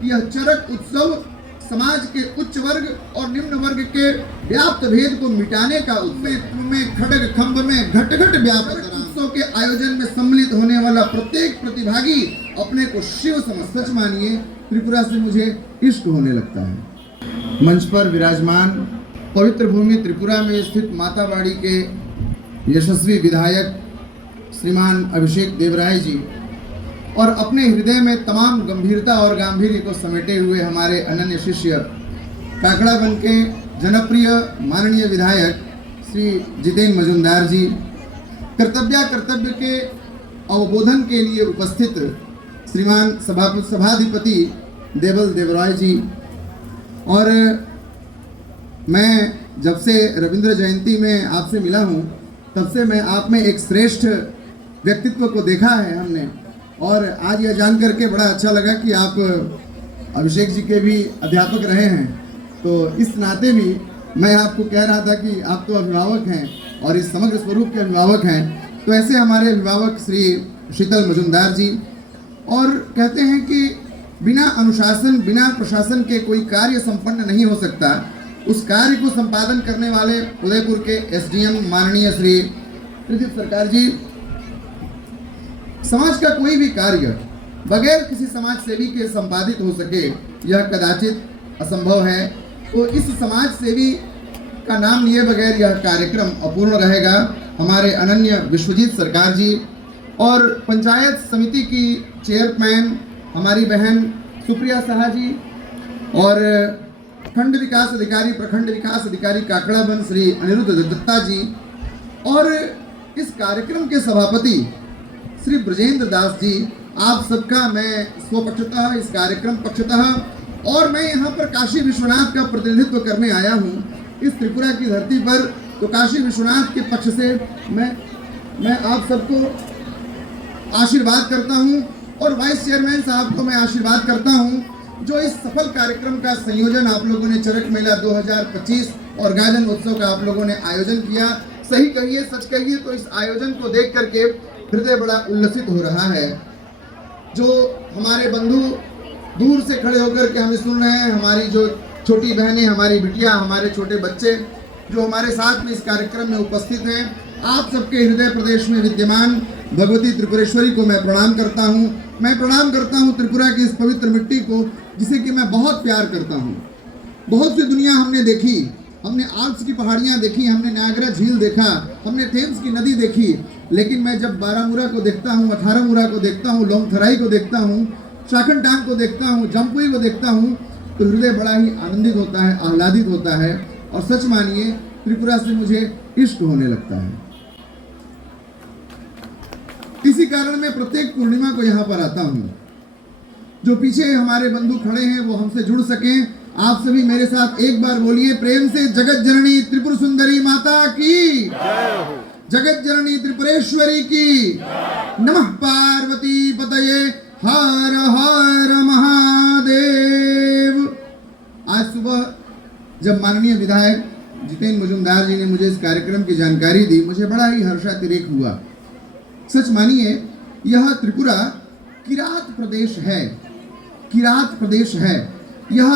कि यह चरक उत्सव समाज के उच्च वर्ग और निम्न वर्ग के व्याप्त भेद को मिटाने का में खड़ग खंभ में घट घट व्यापक उत्सव के आयोजन में सम्मिलित होने वाला प्रत्येक प्रतिभागी अपने को शिव समझ। सच मानिए त्रिपुरा से मुझे इष्ट होने लगता है। मंच पर विराजमान पवित्र भूमि त्रिपुरा में स्थित माताबाड़ी के यशस्वी विधायक श्रीमान अभिषेक देवराय जी और अपने हृदय में तमाम गंभीरता और गांधीर्य को समेटे हुए हमारे अनन्य शिष्य काकड़ावन के जनप्रिय माननीय विधायक श्री जितेंद्र मजुमदार जी, कर्तव्य के अवबोधन के लिए उपस्थित श्रीमान सभाधिपति देवल देवराय जी, और मैं जब से रविंद्र जयंती में आपसे मिला हूँ तब से मैं आप में एक श्रेष्ठ व्यक्तित्व को देखा है हमने, और आज यह जान करके बड़ा अच्छा लगा कि आप अभिषेक जी के भी अध्यापक रहे हैं। तो इस नाते भी मैं आपको कह रहा था कि आप तो अभिभावक हैं और इस समग्र स्वरूप के अभिभावक हैं। तो ऐसे हमारे अभिभावक श्री शीतल मजुमदार जी, और कहते हैं कि बिना अनुशासन बिना प्रशासन के कोई कार्य संपन्न नहीं हो सकता। उस कार्य को संपादन करने वाले उदयपुर के एसडीएम माननीय श्री प्रदीप सरकार जी, समाज का कोई भी कार्य बगैर किसी समाज सेवी के संपादित हो सके यह कदाचित असंभव है। तो इस समाज सेवी का नाम लिए बगैर यह कार्यक्रम अपूर्ण रहेगा। हमारे अनन्य विश्वजीत सरकार जी और पंचायत समिति की चेयरमैन हमारी बहन सुप्रिया साहा जी और खंड विकास अधिकारी प्रखंड विकास अधिकारी काकड़ावन श्री अनिरुद्ध दत्ता जी और इस कार्यक्रम के सभापति श्री ब्रजेंद्र दास जी, आप सबका मैं स्वपक्षतः इस कार्यक्रम पक्षतः और मैं यहाँ पर काशी विश्वनाथ का प्रतिनिधित्व करने आया हूँ इस त्रिपुरा की धरती पर। तो काशी विश्वनाथ के पक्ष से मैं आप सबको आशीर्वाद करता हूँ और वाइस चेयरमैन साहब को मैं आशीर्वाद करता हूँ जो इस सफल कार्यक्रम का संयोजन आप लोगों ने चरक मेला 2025 और गाजन उत्सव का आप लोगों ने आयोजन किया। सही कहिए सच कहिए तो इस आयोजन को देख करके हृदय बड़ा उल्लसित हो रहा है। जो हमारे बंधु दूर से खड़े होकर के हमें सुन रहे हैं, हमारी जो छोटी बहनें, हमारी बिटिया, हमारे छोटे बच्चे जो हमारे साथ में इस कार्यक्रम में उपस्थित हैं, आप सबके हृदय प्रदेश में विद्यमान भगवती त्रिपुरेश्वरी को मैं प्रणाम करता हूँ। मैं प्रणाम करता हूँ त्रिपुरा की इस पवित्र मिट्टी को जिसे कि मैं बहुत प्यार करता हूँ। बहुत सी दुनिया हमने देखी, हमने आल्प्स की पहाड़ियाँ देखी, हमने नायग्रा झील देखा, हमने थेम्स की नदी देखी, लेकिन मैं जब बारामूला को देखता हूँ, अठारहमुरा को देखता हूँ, लोंगथराई को देखता हूँ, शाखनटांग को देखता हूँ, जम्पुई को देखता हूँ तो हृदय बड़ा ही आनंदित होता है, आह्लादित होता है और सच मानिए त्रिपुरा से मुझे इष्ट होने लगता है। इसी कारण मैं प्रत्येक पूर्णिमा को यहाँ पर आता हूँ। जो पीछे हमारे बंधु खड़े हैं वो हमसे जुड़ सकें। आप सभी मेरे साथ एक बार बोलिए प्रेम से, जगत जननी त्रिपुर सुंदरी माता की जय हो, जगत जननी त्रिपुरेश्वरी की नमः, पार्वती पतये हर हर महादेव। आज सुबह जब माननीय विधायक जितेंद्र मजुमदार जी ने मुझे इस कार्यक्रम की जानकारी दी, मुझे बड़ा ही हर्षातिरेक हुआ। सच मानिए यह त्रिपुरा किरात प्रदेश है, किरात प्रदेश है। यह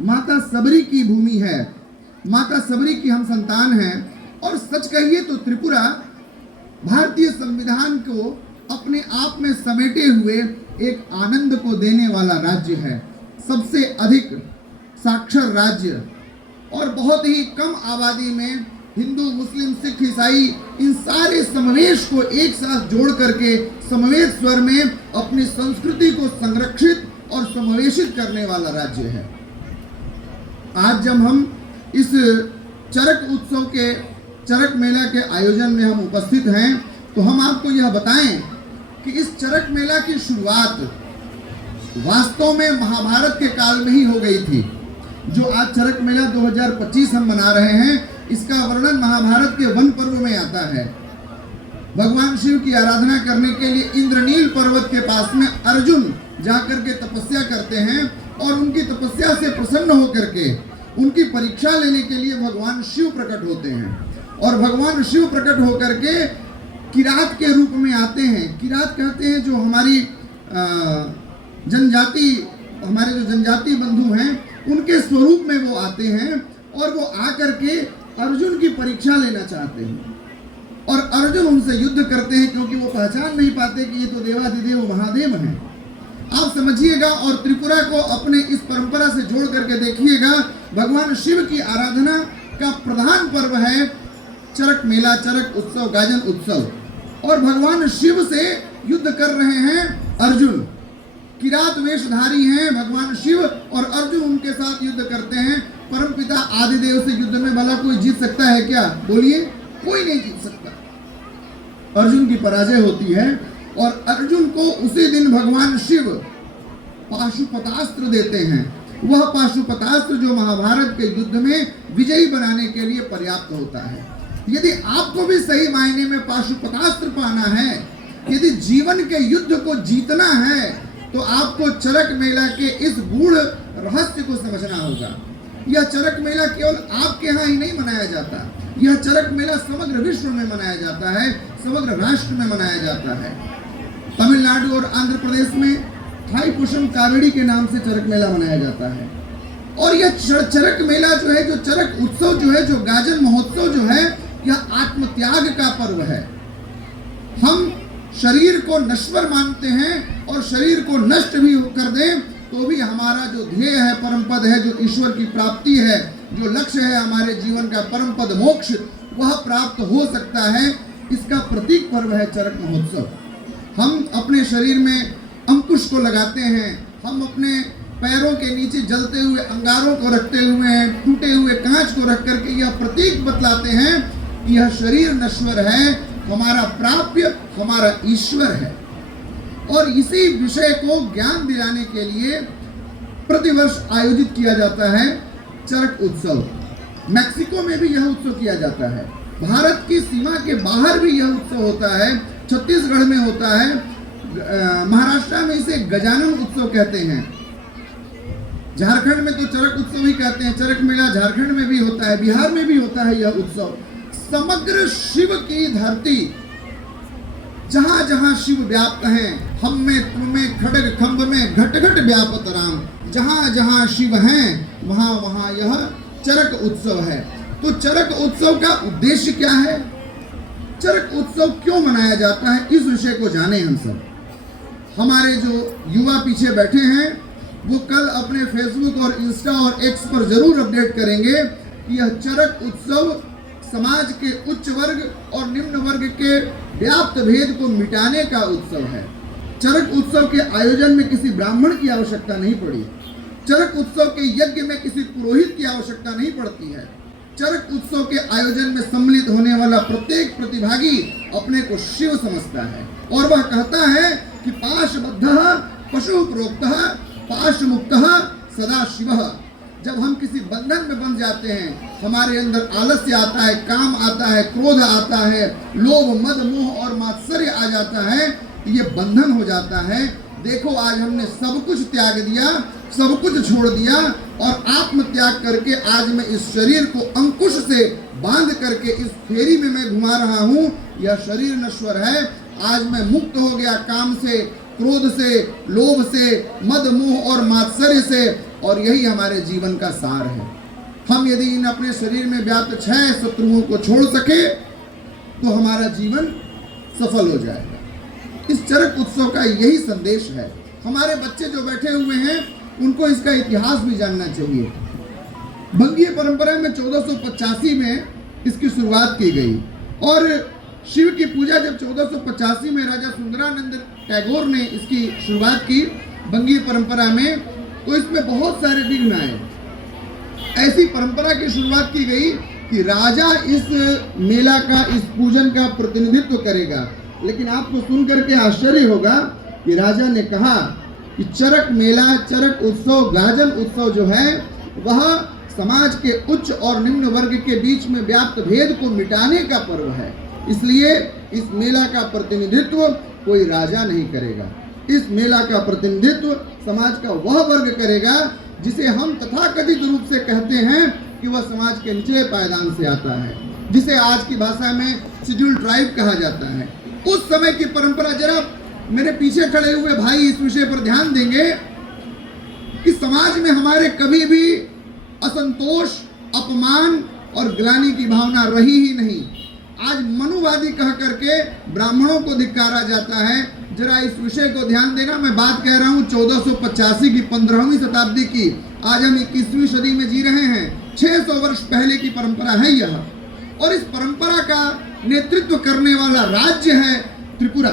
माता सबरी की भूमि है, माता सबरी की हम संतान हैं और सच कहिए तो त्रिपुरा भारतीय संविधान को अपने आप में समेटे हुए एक आनंद को देने वाला राज्य है। सबसे अधिक साक्षर राज्य और बहुत ही कम आबादी में हिंदू, मुस्लिम, सिख, ईसाई इन सारे समावेश को एक साथ जोड़ करके समवेत स्वर में अपनी संस्कृति को संरक्षित और समावेशित करने वाला राज्य है। आज जब हम इस चरक उत्सव के चरक मेला के आयोजन में हम उपस्थित हैं तो हम आपको यह बताएं कि इस चरक मेला की शुरुआत वास्तव में महाभारत के काल में ही हो गई थी। जो आज चरक मेला 2025 हम मना रहे हैं, इसका वर्णन महाभारत के वन पर्व में आता है। भगवान शिव की आराधना करने के लिए इंद्रनील पर्वत के पास में अर्जुन जाकर के तपस्या करते हैं और उनकी तपस्या से प्रसन्न होकर के उनकी परीक्षा लेने के लिए भगवान शिव प्रकट होते हैं और भगवान शिव प्रकट होकर के किरात के रूप में आते हैं। किरात कहते हैं जो हमारी जनजाति हमारे जो जनजातीय बंधु हैं उनके स्वरूप में वो आते हैं और वो आकर के अर्जुन की परीक्षा लेना चाहते हैं और अर्जुन उनसे युद्ध करते हैं क्योंकि वो पहचान नहीं पाते कि ये तो देवाधिदेव महादेव हैं। आप समझिएगा और त्रिपुरा को अपने इस परंपरा से जोड़ करके देखिएगा। भगवान शिव की आराधना का प्रधान पर्व है चरक मेला, चरक उत्सव, गाजन उत्सव। और भगवान शिव से युद्ध कर रहे हैं अर्जुन, किरात वेशधारी हैं भगवान शिव और अर्जुन उनके साथ युद्ध करते हैं। परमपिता आदिदेव से युद्ध में भला कोई जीत सकता है क्या? बोलिए, कोई नहीं जीत सकता। अर्जुन की पराजय होती है और अर्जुन को उसी दिन भगवान शिव पाशुपतास्त्र देते हैं। वह पाशुपतास्त्र जो महाभारत के युद्ध में विजयी बनाने के लिए पर्याप्त होता है। यदि आपको भी सही मायने में पाशुपतास्त्र पाना है, यदि जीवन के युद्ध को जीतना है, तो आपको चरक मेला के इस गूढ़ रहस्य को समझना होगा। यह चरक मेला केवल आपके यहाँ ही नहीं मनाया जाता, यह चरक मेला समग्र विश्व में मनाया जाता है, समग्र राष्ट्र में मनाया जाता है। तमिलनाडु और आंध्र प्रदेश में थाईपुशम कावेड़ी के नाम से चरक मेला मनाया जाता है। और यह चरक मेला जो है, जो चरक उत्सव जो है, जो गाजन महोत्सव जो है, यह आत्मत्याग का पर्व है। हम शरीर को नश्वर मानते हैं और शरीर को नष्ट भी कर दें तो भी हमारा जो ध्येय है, परम पद है, जो ईश्वर की प्राप्ति है, जो लक्ष्य है हमारे जीवन का परम पद मोक्ष, वह प्राप्त हो सकता है। इसका प्रतीक पर्व है चरक महोत्सव। हम अपने शरीर में अंकुश को लगाते हैं, हम अपने पैरों के नीचे जलते हुए अंगारों को रखते हुए, टूटे हुए कांच को रख करके यह प्रतीक बतलाते हैं कि यह शरीर नश्वर है, हमारा प्राप्य हमारा ईश्वर है। और इसी विषय को ज्ञान दिलाने के लिए प्रतिवर्ष आयोजित किया जाता है चरक उत्सव। मैक्सिको में भी यह उत्सव किया जाता है, भारत की सीमा के बाहर भी यह उत्सव होता है, छत्तीसगढ़ में होता है, महाराष्ट्र में इसे गजानन उत्सव कहते हैं, झारखंड में तो चरक उत्सव ही कहते हैं। चरक मेला झारखंड में भी होता है, बिहार में भी होता है यह उत्सव। समग्र शिव की धरती, जहां जहां शिव व्याप्त हैं, हम में तुम में खड़ग खंभ में घट घट व्यापत राम, जहां जहां शिव हैं वहां वहां यह चरक उत्सव है। तो चरक उत्सव का उद्देश्य क्या है, चरक उत्सव क्यों मनाया जाता है, इस विषय को जाने हम सब। हमारे जो युवा पीछे बैठे हैं वो कल अपने फेसबुक और इंस्टा और एक्स पर जरूर अपडेट करेंगे कि यह चरक उत्सव समाज के उच्च वर्ग और निम्न वर्ग के व्याप्त भेद को मिटाने का उत्सव है। चरक उत्सव के आयोजन में किसी ब्राह्मण की आवश्यकता नहीं पड़ी, चरक उत्सव के यज्ञ में किसी पुरोहित की आवश्यकता नहीं पड़ती है। चरक उत्सव के आयोजन में सम्मिलित होने वाला प्रत्येक प्रतिभागी अपने को शिव समझता है और वह कहता है कि पाशबद्धः पशु प्रोक्तः पाश मुक्तः सदा शिवः। जब हम किसी बंधन में बंध जाते हैं, हमारे अंदर आलस्य आता है, काम आता है, क्रोध आता है, लोभ मद मोह और मात्सर्य आ जाता है, ये बंधन हो जाता है। देखो आज हमने सब कुछ त्याग दिया, सब कुछ छोड़ दिया और आत्म त्याग करके आज मैं इस शरीर को अंकुश से बांध करके इस फेरी में मैं घुमा रहा हूँ। यह शरीर नश्वर है, आज मैं मुक्त हो गया काम से, क्रोध से, लोभ से, मद मोह और मात्सर्य से। और यही हमारे जीवन का सार है। हम यदि इन अपने शरीर में व्याप्त 6 शत्रुओं को छोड़ सके तो हमारा जीवन सफल हो जाएगा। इस चरक उत्सव का यही संदेश है। हमारे बच्चे जो बैठे हुए हैं उनको इसका इतिहास भी जानना चाहिए। बंगीय परंपरा में 1485 में इसकी शुरुआत की गई और शिव की पूजा जब 1485 में राजा सुंदरानंद टैगोर ने इसकी शुरुआत की बंगीय परंपरा में, तो इसमें बहुत सारे विघ्न आए। ऐसी परंपरा की शुरुआत की गई कि राजा इस मेला का, इस पूजन का प्रतिनिधित्व करेगा। लेकिन आपको सुनकर के आश्चर्य होगा कि राजा ने कहा कि चरक मेला, चरक उत्सव, गाजन उत्सव जो है वह समाज के उच्च और निम्न वर्ग के बीच में व्याप्त भेद को मिटाने का पर्व है। इसलिए इस मेला का प्रतिनिधित्व कोई राजा नहीं करेगा। इस मेला का प्रतिनिधित्व समाज का वह वर्ग करेगा जिसे हम तथाकथित रूप से कहते हैं कि वह समाज के निचले पायदान से आता है, जिसे आज की भाषा में शेड्यूल ट्राइब कहा जाता है। उस समय की परंपरा, जरा मेरे पीछे खड़े हुए भाई इस विषय पर ध्यान देंगे। कि समाज में हमारे कभी भी असंतोष, अपमान और ग्लानि की भावना रही ही नहीं। आज मनुवादी कह करके ब्राह्मणों को धिक्कारा जाता है। जरा इस विषय को ध्यान देना। मैं बात कह रहा हूं 1485 की, 15वीं शताब्दी की। आज हम 21वीं सदी में जी रहे हैं। 600 वर्ष पहले की परंपरा है यह, और इस परंपरा का नेतृत्व करने वाला राज्य है त्रिपुरा।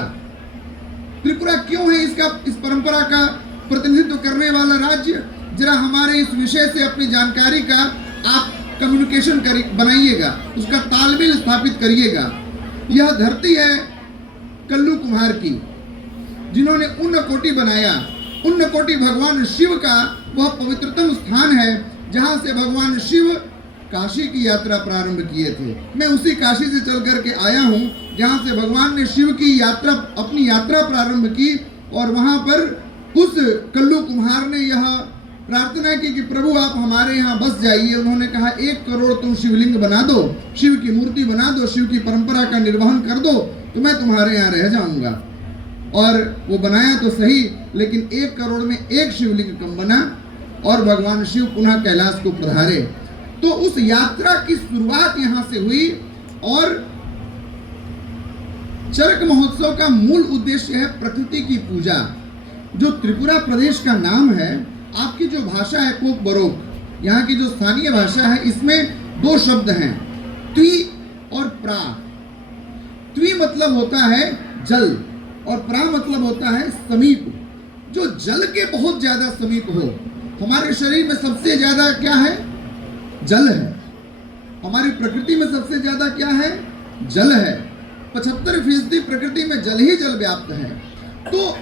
त्रिपुरा क्यों है इस परंपरा का प्रतिनिधित्व करने वाला राज्य? जरा हमारे इस विषय से अपनी जानकारी का आप कम्युनिकेशन बनाइएगा, उसका तालमेल स्थापित करिएगा। यह धरती है कल्लू कुम्हार की, जिन्होंने उन्नकोटी बनाया। उन्नकोटी भगवान शिव का वह पवित्रतम स्थान है जहां से भगवान शिव काशी की यात्रा प्रारंभ किए थे। मैं उसी काशी से चल करके आया हूं जहां से भगवान ने शिव की यात्रा, अपनी यात्रा प्रारंभ की, और वहां पर उस कल्लू कुम्हार ने यह प्रार्थना की कि प्रभु आप हमारे यहाँ बस जाइए। उन्होंने कहा 1 करोड़ तुम शिवलिंग बना दो, शिव की मूर्ति बना दो, शिव की परंपरा का निर्वहन कर दो, तो मैं तुम्हारे यहाँ रह जाऊंगा। और वो बनाया तो सही, लेकिन 1 करोड़ में 1 शिवलिंग कम बना और भगवान शिव पुनः कैलाश को पधारे। तो उस यात्रा की शुरुआत यहाँ से हुई, और चरक महोत्सव का मूल उद्देश्य है प्रकृति की पूजा। जो त्रिपुरा प्रदेश का नाम है, आपकी जो भाषा है कोक बरोक, यहाँ की जो स्थानीय भाषा है, इसमें 2 शब्द हैं, त्वी और प्रा। त्वी मतलब होता है जल, और प्रा मतलब होता है समीप। जो जल के बहुत ज्यादा समीप हो। हमारे शरीर में सबसे ज्यादा क्या है? जल है। हमारी प्रकृति में सबसे ज्यादा क्या है? जल है। 75% प्रकृति में जल ही जल व्याप्त है। तो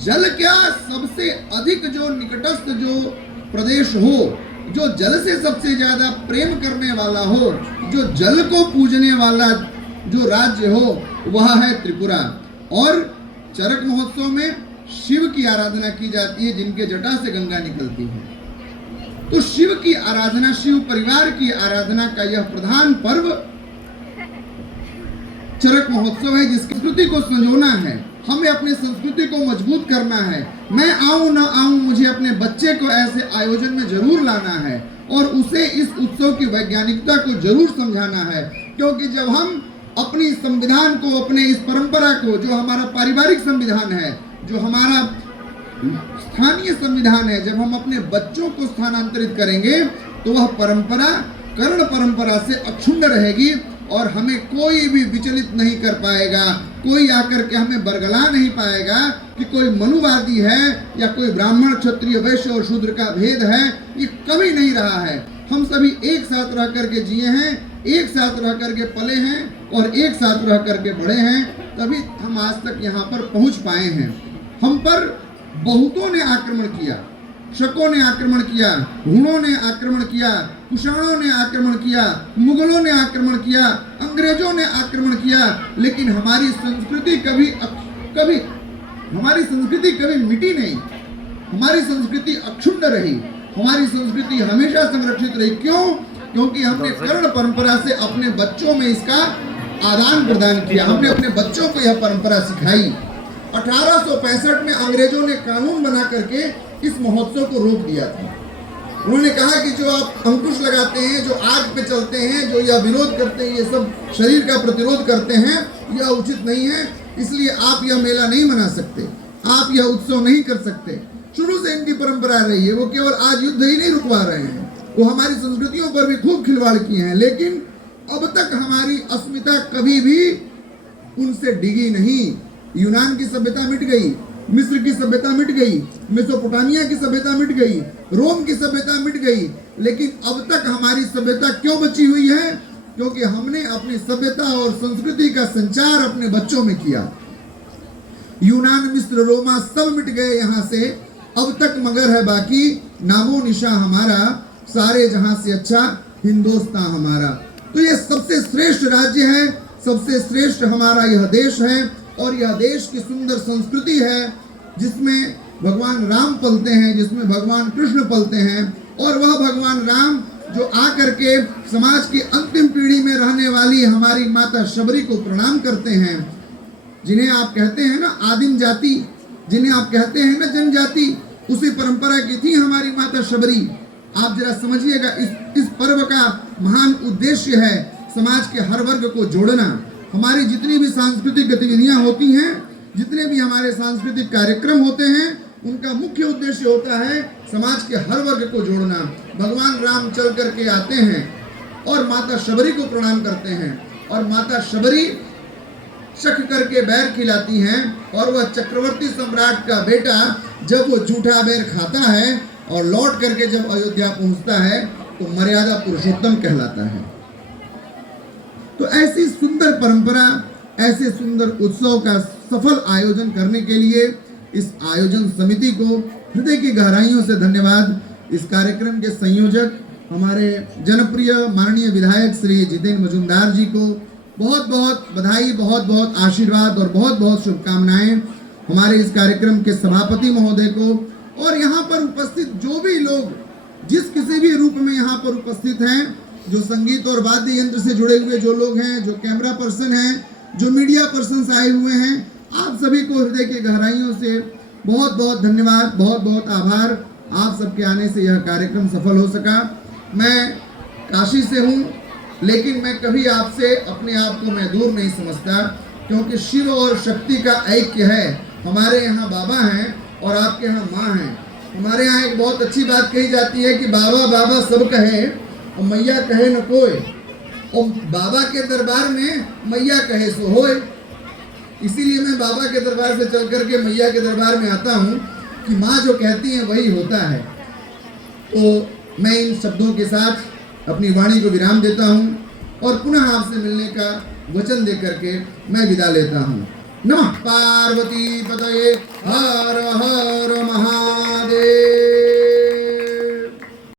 जल क्या, सबसे अधिक जो निकटस्थ जो प्रदेश हो, जो जल से सबसे ज्यादा प्रेम करने वाला हो, जो जल को पूजने वाला जो राज्य हो, वह है त्रिपुरा। और चरक महोत्सव में शिव की आराधना की जाती है, जिनके जटा से गंगा निकलती है। तो शिव की आराधना, शिव परिवार की आराधना का यह प्रधान पर्व चरक महोत्सव है, जिसकी संस्कृति को संजोना है। हमें अपनी संस्कृति को मजबूत करना है। मैं आऊं ना आऊं, मुझे अपने बच्चे को ऐसे आयोजन में जरूर लाना है और उसे इस उत्सव की वैज्ञानिकता को जरूर समझाना है। क्योंकि जब हम अपनी संविधान को, अपने इस परंपरा को, जो हमारा पारिवारिक संविधान है, जो हमारा स्थानीय संविधान है, जब हम अपने बच्चों को स्थानांतरित करेंगे, तो वह परंपरा कर्ण परंपरा से अक्षुण्ण रहेगी और हमें कोई भी विचलित नहीं कर पाएगा। कोई आकर के हमें बरगला नहीं पाएगा कि कोई मनुवादी है या कोई ब्राह्मण, क्षत्रिय, वैश्य और शूद्र का भेद है। ये कभी नहीं रहा है। हम सभी एक साथ रह करके जिए हैं, एक साथ रह करके पले हैं और एक साथ रह करके बड़े हैं, तभी हम आज तक यहाँ पर पहुँच पाए हैं। हम पर बहुतों ने आक्रमण किया, शकों ने आक्रमण किया, हुणों ने आक्रमण किया, कुषाणों ने आक्रमण किया, मुगलों ने आक्रमण किया, अंग्रेजों ने आक्रमण किया, लेकिन हमारी संस्कृति कभी मिटी नहीं। हमारी संस्कृति अक्षुण्ण रही। हमारी संस्कृति हमेशा संरक्षित रही। क्यों? क्योंकि हमने कर्ण परंपरा से अपने बच्चों में इसका आदान प्रदान किया। हमने अपने बच्चों को यह परंपरा सिखाई। 1865 में अंग्रेजों ने कानून बना करके इस महोत्सव को रोक दिया था। उन्होंने कहा कि जो आप अंकुश लगाते हैं, जो आग पे चलते हैं, जो यह विरोध करते हैं, ये सब शरीर का प्रतिरोध करते हैं, यह उचित नहीं है। इसलिए आप यह मेला नहीं मना सकते, आप यह उत्सव नहीं कर सकते। शुरू से इनकी परंपरा रही है। वो केवल आज युद्ध ही नहीं रुकवा रहे हैं, वो हमारी संस्कृतियों पर भी खूब खिलवाड़ किए हैं, लेकिन अब तक हमारी अस्मिता कभी भी उनसे डिगी नहीं। यूनान की सभ्यता मिट गई, मिस्र की सभ्यता मिट गई, मेसोपोटामिया की सभ्यता मिट गई, रोम की सभ्यता मिट गई, लेकिन अब तक हमारी सभ्यता क्यों बची हुई है? क्योंकि हमने अपनी सभ्यता और संस्कृति का संचार अपने बच्चों में किया। यूनान, मिस्र, रोमा सब मिट गए यहाँ से, अब तक मगर है बाकी नामो निशा हमारा, सारे जहां से अच्छा हिंदुस्तान हमारा। तो ये सबसे श्रेष्ठ राज्य है, सबसे श्रेष्ठ हमारा यह देश है, और यह देश की सुंदर संस्कृति है, जिसमें भगवान राम पलते हैं, जिसमें भगवान कृष्ण पलते हैं। और वह भगवान राम जो आकर के समाज की अंतिम पीढ़ी में रहने वाली हमारी माता शबरी को प्रणाम करते हैं, जिन्हें आप कहते हैं ना आदिम जाति, जिन्हें आप कहते हैं ना जनजाति, उसी परंपरा की थी हमारी माता शबरी। आप जरा समझिएगा, इस पर्व का महान उद्देश्य है समाज के हर वर्ग को जोड़ना। हमारी जितनी भी सांस्कृतिक गतिविधियां होती हैं, जितने भी हमारे सांस्कृतिक कार्यक्रम होते हैं, उनका मुख्य उद्देश्य होता है समाज के हर वर्ग को जोड़ना। भगवान राम चल करके आते हैं और माता शबरी को प्रणाम करते हैं, और माता शबरी शक करके बैर खिलाती हैं, और वह चक्रवर्ती सम्राट का बेटा जब वो झूठा बैर खाता है और लौट करके जब अयोध्या पहुंचता है तो मर्यादा पुरुषोत्तम कहलाता है। तो ऐसी सुंदर परंपरा, ऐसे सुंदर उत्सव का सफल आयोजन करने के लिए इस आयोजन समिति को हृदय की गहराइयों से धन्यवाद। इस कार्यक्रम के संयोजक हमारे जनप्रिय माननीय विधायक श्री जितेंद्र मजूमदार जी को बहुत बहुत बधाई, बहुत बहुत आशीर्वाद और बहुत बहुत शुभकामनाएं। हमारे इस कार्यक्रम के सभापति महोदय को, और यहाँ पर उपस्थित जो भी लोग जिस किसी भी रूप में यहाँ पर उपस्थित हैं, जो संगीत और वाद्य यंत्र से जुड़े हुए जो लोग हैं, जो कैमरा पर्सन हैं, जो मीडिया पर्सन आए हुए हैं, आप सभी को हृदय की गहराइयों से बहुत बहुत धन्यवाद, बहुत बहुत आभार। आप सबके आने से यह कार्यक्रम सफल हो सका। मैं काशी से हूँ, लेकिन मैं कभी आपसे अपने आप को मैं दूर नहीं समझता, क्योंकि शिव और शक्ति का ऐक्य है। हमारे यहाँ बाबा हैं और आपके यहाँ माँ हैं। हमारे यहाँ एक बहुत अच्छी बात कही जाती है कि बाबा बाबा सब कहे और मैया कहे न कोई, और बाबा के दरबार में मैया कहे सो होए। इसीलिए मैं बाबा के दरबार से चल करके मैया के दरबार में आता हूँ कि माँ जो कहती है वही होता है। तो मैं इन शब्दों के साथ अपनी वाणी को विराम देता हूँ और पुनः आपसे मिलने का वचन दे करके मैं विदा लेता हूँ। नमः पार्वती पतये, हर हर महा